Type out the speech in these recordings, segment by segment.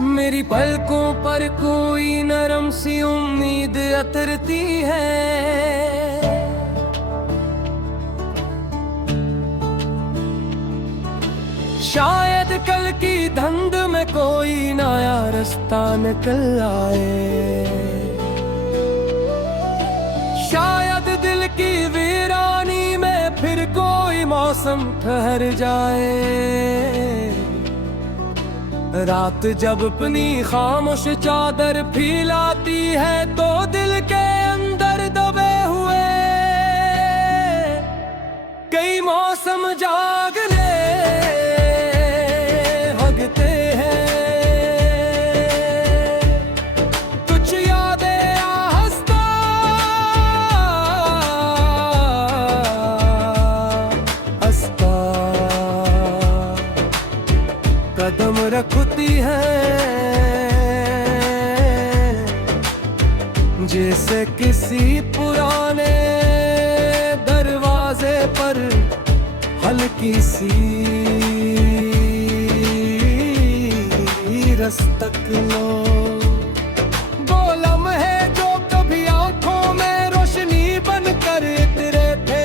मेरी पलकों पर कोई नरम सी उम्मीद अतरती है। शायद कल की धुंध में कोई नया रास्ता निकल आए। शायद दिल की वीरानी में फिर कोई मौसम ठहर जाए। रात जब अपनी खामोश चादर फैलाती है तो दिल के अंदर दबे हुए कई मौसम जागने भगते हैं। कुछ यादें हंसता हंसता कदम रखती है, जैसे किसी पुराने दरवाजे पर हल्की सी रस्तक लो। वो लम्हे जो कभी आंखों में रोशनी बनकर उतरे थे,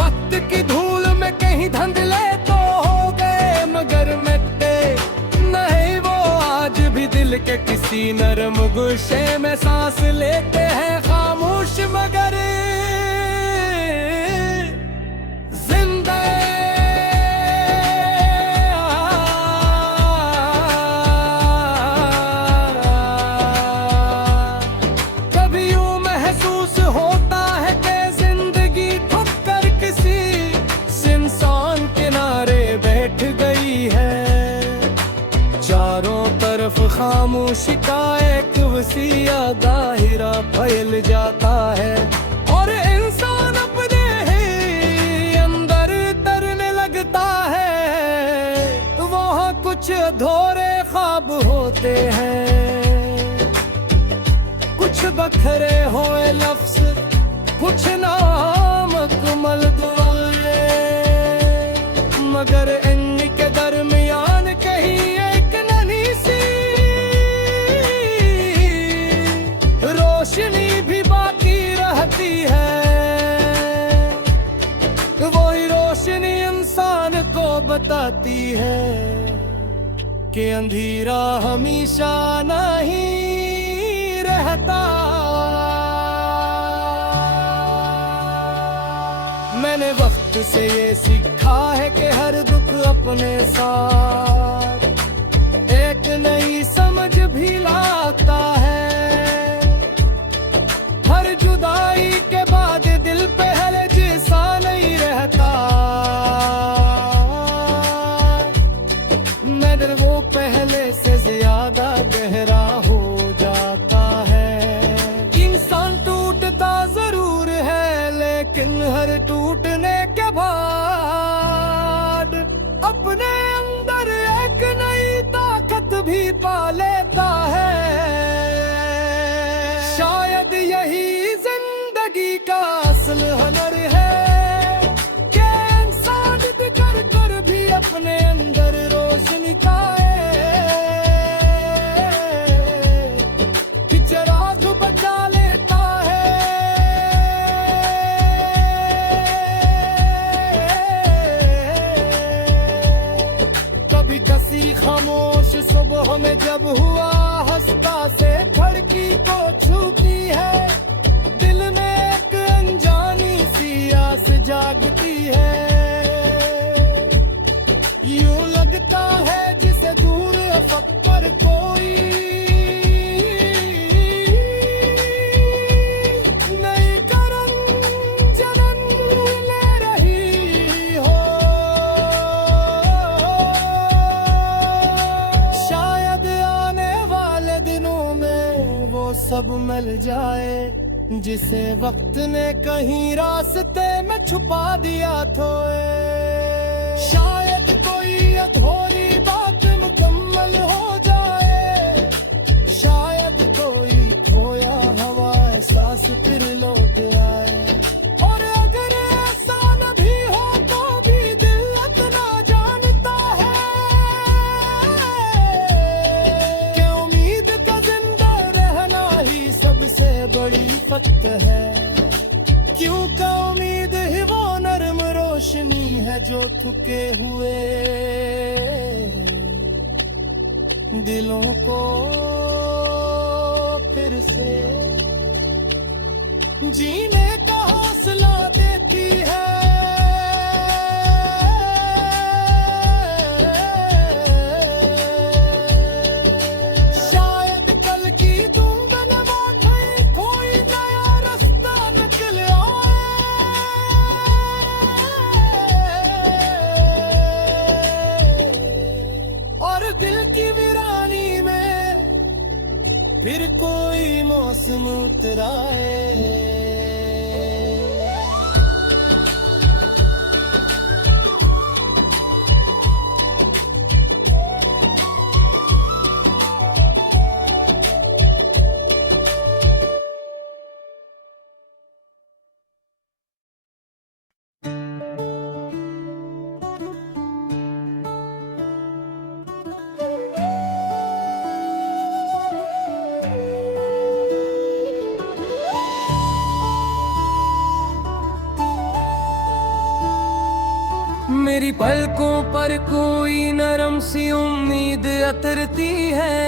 वक्त की धूल में कहीं धुंधले तो हो गए मगर मिटे नहीं। वो आज भी दिल के किसी नरम गुस्से में सांस लेते हैं, खामोश मगर जिंदा। कभी यूं महसूस होता है कि जिंदगी थक कर किसी सुनसान किनारे बैठ गई है। चारों तरफ खामोशी का एक वसीया दायरा फैल जाता है और इंसान अपने ही अंदर तरने लगता है। वहाँ कुछ अधूरे ख्वाब होते हैं, कुछ बखरे हुए लफ्ज, कुछ नामुकम्मल दुआएं, मगर इनके दरमियान कहीं एक नन्ही सी रोशनी भी बाकी रहती है। वही रोशनी इंसान को बताती है कि अंधेरा हमेशा नहीं रहता। मैंने वक्त से ये सीखा है कि हर दुख अपने साथ एक नई समझ भी लाता है। हर जुदाई के बाद दिल पहले जैसा नहीं रहता, मगर वो पहले से ज्यादा गहरा हो जाता है। इंसान टूटता जरूर है, लेकिन हर टूटने के बाद अपने अंदर एक नई ताकत भी पा लेता है। शायद यही जिंदगी का असल हुनर है कि इंसान कर कर भी अपने अंदर रोशनी पाए। चिराग बचा लेता है, कभी किसी खामोश सुबह में जब हुआ हंसता से खिड़की को छूती है। दिल में एक अनजानी सी आस जागती है। यूं लगता है जिसे दूर अफक पर कोई नई करन जन्म ले रही हो। शायद आने वाले दिनों में वो सब मिल जाए जिसे वक्त ने कहीं रास्ते में छुपा दिया था। शायद कोई अधूरी बात मुकम्मल हो जाए, शायद कोई खोया हवा एहसास फिर लौट आए। और अगर ऐसा न भी हो तो भी दिल इतना जानता है सिफत है। क्यों का उम्मीद ही वो नरम रोशनी है जो थके हुए दिलों को फिर से जीने का हौसला देती है। शायद कल की धुंध में कोई नया रास्ता निकल आए और दिल की वीरानी में फिर कोई मौसम उतराए। मेरी पलकों पर कोई नरम सी उम्मीद अतरती है।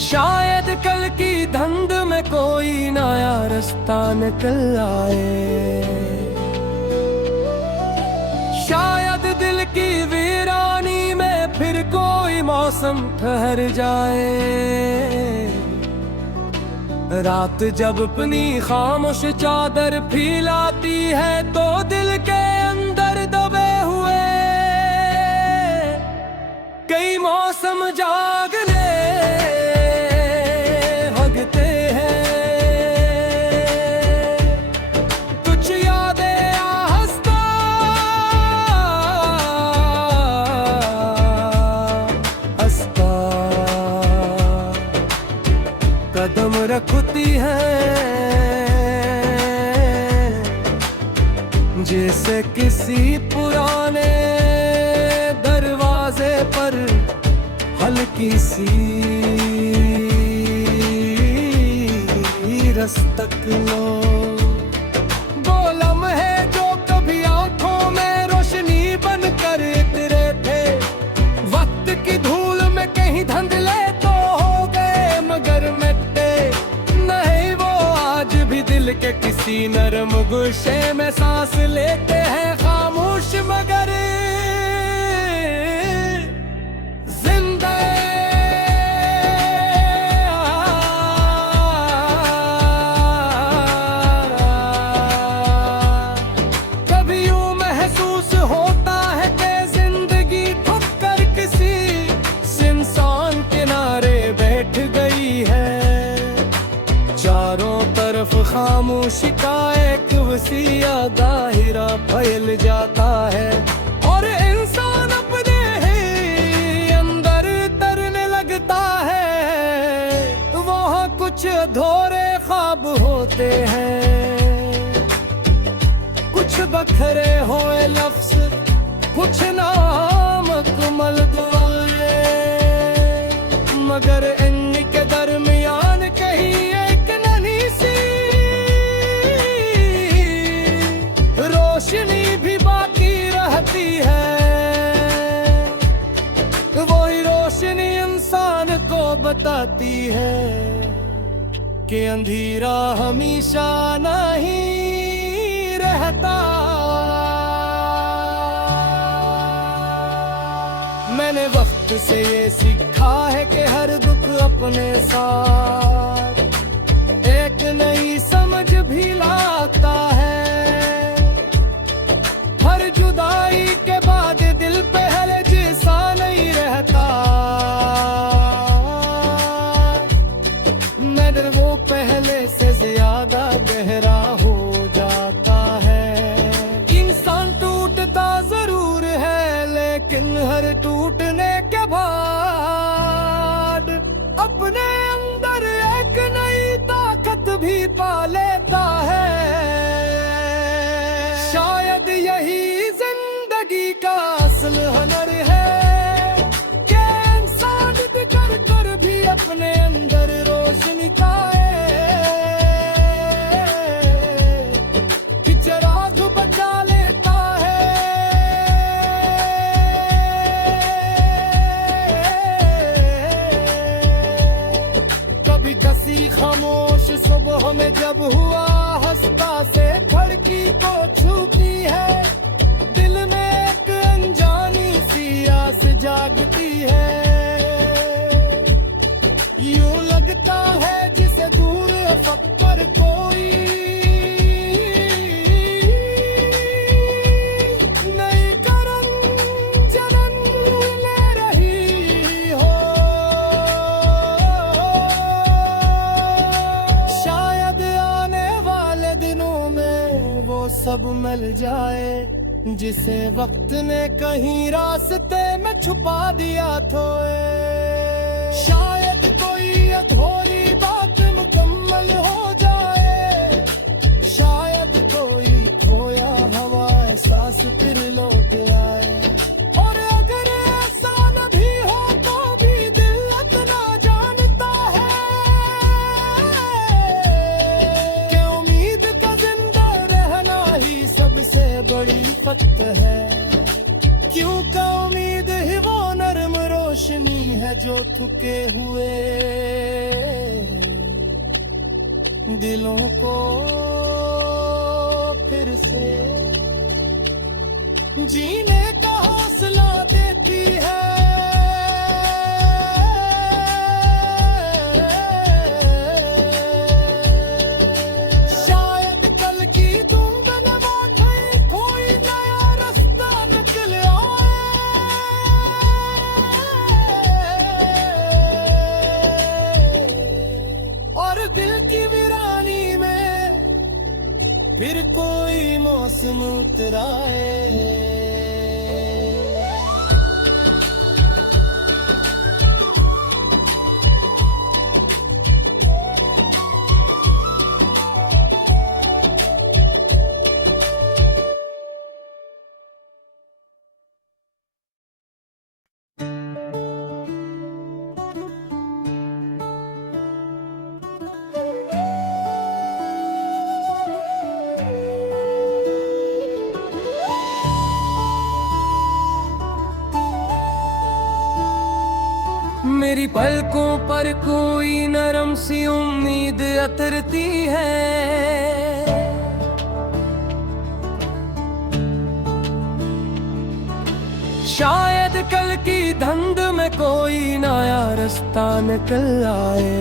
शायद कल की धुंध में कोई नया रास्ता निकल आए। शायद दिल की वीरानी में फिर कोई मौसम ठहर जाए। रात जब अपनी खामोश चादर फैलाती है तो दिल के अंदर दबे हुए कई मौसम जागने भगते हैं। कुछ यादें आहिस्ता आहिस्ता कदम रखती है। जैसे किसी पुराने दरवाजे पर हल्की सी रस्तक लो। वो लम्हे जो कभी आंखों में रोशनी बनकर उतरे थे, वक्त की धूल में कहीं धुंधले तो हो गए मगर मिटे नहीं। वो आज भी दिल के किसी नरम गुस्से में सांस लेते हैं खामोश मगर जिंदा। कभी यूं महसूस होता है कि जिंदगी ठुक कर किसी इंसान किनारे बैठ गई है। चारों तरफ खामोशी का एक वसीया दायरा फैल जाता है और इंसान अपने ही अंदर तरने लगता है। वहाँ कुछ अधूरे ख्वाब होते हैं, कुछ बखरे हुए लफ्ज, कुछ नामुकम्मल दुआएं, मगर इनके दरमियान कहीं एक नन्ही सी रोशनी भी बाकी रहती है। वही रोशनी इंसान को बताती है कि अंधेरा हमेशा नहीं रहता। मैंने वक्त से ये सीखा है कि हर दुख अपने साथ एक नई समझ भी लाता है। हर जुदाई के बाद दिल पहले जैसा नहीं रहता, मगर वो पहले से ज्यादा गहरा हो जाता है। इंसान टूटता जरूर है लेकिन हर टूटने के बाद अपने अंदर एक नई ताकत भी पा लेता है। शायद यही जिंदगी का असल हुनर है कि इंसान आंखों में जब हुआ हंसता से खड़की को छूती है, दिल में एक अनजानी सी आस जागती है। यूं लगता है जिसे दूर अफक पर कोई नई करन जनन ले रही हो। शायद आने वाले दिनों में वो सब मिल जाए जिसे वक्त ने कहीं रास्ते में छुपा दिया थोए। शायद कोई अधूरी बात मुकम्मल हो जाए, शायद कोई खोया हवा एहसास फिर लौट आए। और अगर ऐसा न भी हो तो भी दिल इतना जानता है कि उम्मीद का जिंदा रहना ही सबसे बड़ी फतह है। क्यों का उम्मीद ही वो नर्म रोशनी है जो थके हुए दिलों को फिर से जीने का हौसला देती है। शायद कल की धुंध न बाटे कोई नया रास्ता निकल आए, और दिल की वीरानी में फिर कोई मौसम उतराए। मेरी पलकों पर कोई नरम सी उम्मीद अतरती है। शायद कल की धुंध में कोई नया रास्ता निकल आए,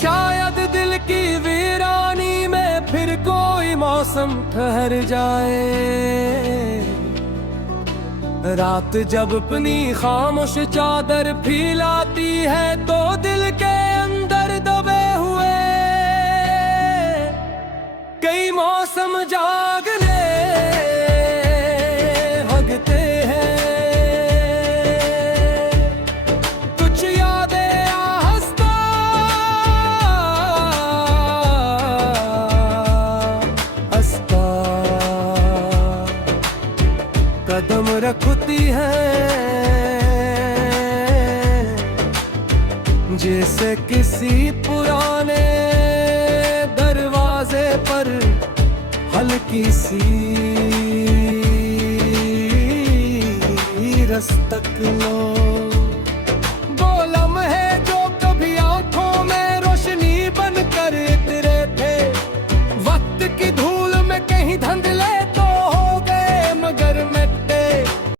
शायद दिल की वीरानी में फिर कोई मौसम ठहर जाए। रात जब अपनी खामोश चादर फैलाती है तो दिल के अंदर दबे हुए कई मौसम जागने भगते हैं। कुछ यादें आहिस्ता आहिस्ता कदम रखती है, जैसे किसी पुराने दरवाजे पर हल्की सी रस्तक लो।